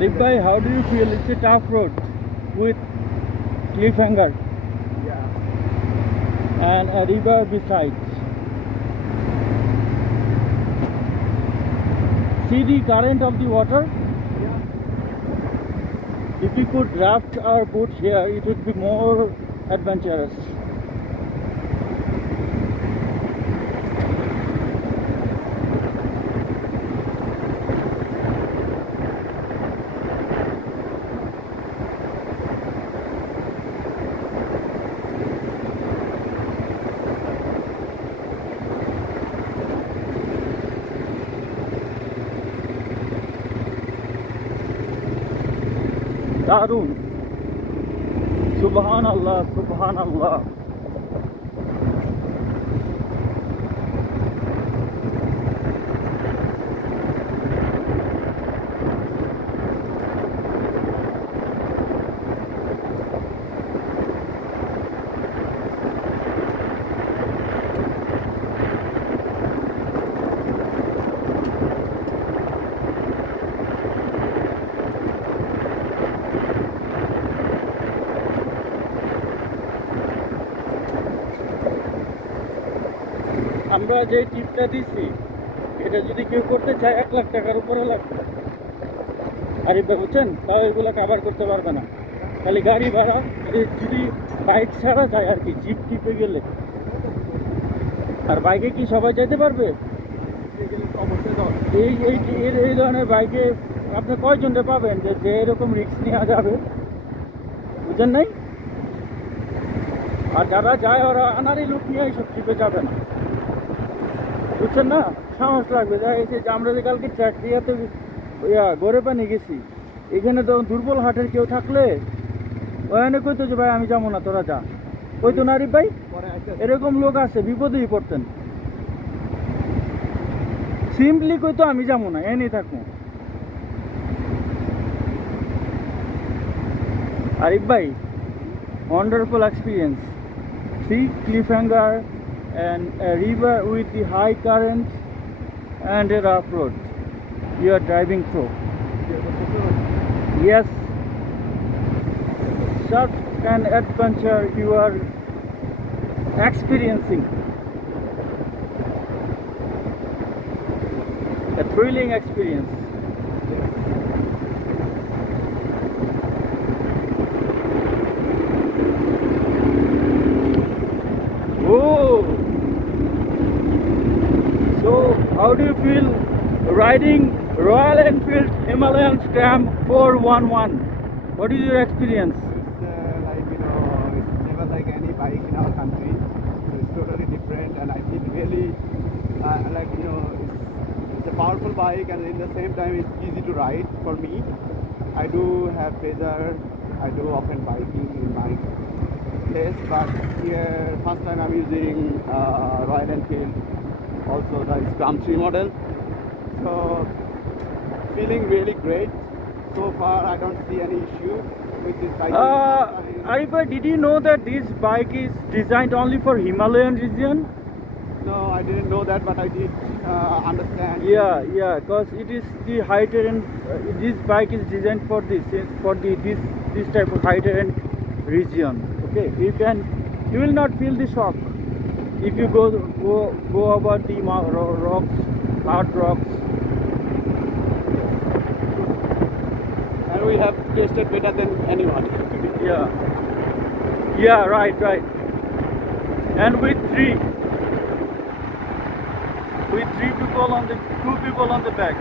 Arif bhai, how do you feel? It's a tough road with cliffhanger Yeah. and a river besides. See the current of the water? Yeah. If we could draft our boat here, it would be more adventurous. দারুণ, সুবহানাল্লাহ, সুবহানাল্লাহ। আমরা যে ট্রিপটা দিছি এটা যদি কেউ করতে চায় 1 লাখ টাকার উপরে লাগবে। আরিফ ভাই বুঝছেন, তাও এগুলো কাভার করতে পারবে না, খালি গাড়ি ভাড়া। যদি বাইক ছাড়া যায় আর কি, জিপ ট্রিপে গেলে। আর বাইকে কি সবাই যেতে পারবে? এই ধরনের বাইকে আপনি কয়জনটা পাবেন যে এরকম রিস্ক নেওয়া যাবে, বুঝছেন নাই? আর যারা যায় ওরা আনারি লুক নিয়ে এইসব ট্রিপে যাবে না, বুঝছেন না? সাহস লাগবে। যা গেছে যে আমরা যে কালকে ট্র্যাকরিয়াতে গড়ে পানি গেছি, এখানে তো দুর্বল হাটের কেউ থাকলে ওখানে কইতো যে ভাই আমি যাবো না, তোরা যা। কইতো না আরিফ ভাই? এরকম লোক আছে, বিপদেই পড়তেন। সিম্পলি কইতো আমি যাবো না, এনে থাকবো। Arif bhai, wonderful experience. See cliffhanger and a river with the high current and a rough road you are driving through. Yes, such an adventure you are experiencing. A thrilling experience. Oh, so how do you feel riding Royal Enfield Himalayan Scram 411? What is your experience? It's like, it's never like any bike in our country. It's totally different, and I feel really like, it's a powerful bike, and in the same time it's easy to ride for me. I do have pleasure. I do often biking in my place, but here first time I'm using Royal Enfield, also the Scram 3 model. So feeling really great. So far I don't see any issue with this bike. Arif, did you know that this bike is designed only for Himalayan region? No, I didn't know that, but I did understand. Yeah, because it is the high terrain. This bike is designed for this type of high terrain region. Okay, you will not feel the shock if you go over the rocks, hard rocks. And we have tasted better than anyone. Yeah, right. And with three people two people on the back.